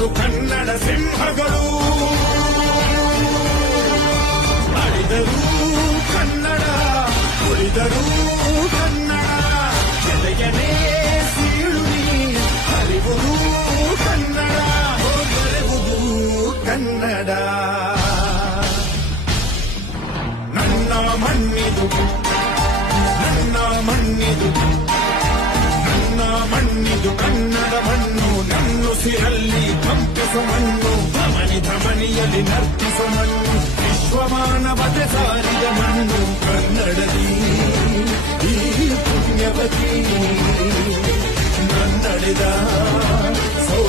ಮೆರೆದವರು ಕನ್ನಡ ಸಿಂಹಗಳು. ಅಳಿದರು ಕನ್ನಡ, ಉಳಿದರು ಕನ್ನಡ, ಜೊತೆಗನೇ ಸೀಳುನಿ ಅರಿವುದು ಕನ್ನಡ, ಬೆರೆವುದು ಕನ್ನಡ. ನನ್ನ ಮಣ್ಣಿದು, ನನ್ನ ಮಣ್ಣಿದು, ನನ್ನ ಮಣ್ಣಿದು ಕನ್ನಡ ಮಣ್ಣು. ನನ್ನುಸಿರಲ್ಲಿ ಕಂಪಿಸು ಮಣ್ಣು, ಧಮನಿ ಧಮನಿಯಲ್ಲಿ ನರ್ತಿಸು ಮಣ್ಣು. ವಿಶ್ವಮಾನವತೆ ಸಾರಿದ ಮಣ್ಣು ಕನ್ನಡದಿ ಈ ಪುಣ್ಯವತಿ. ನನ್ನಡೆದ ಸೌ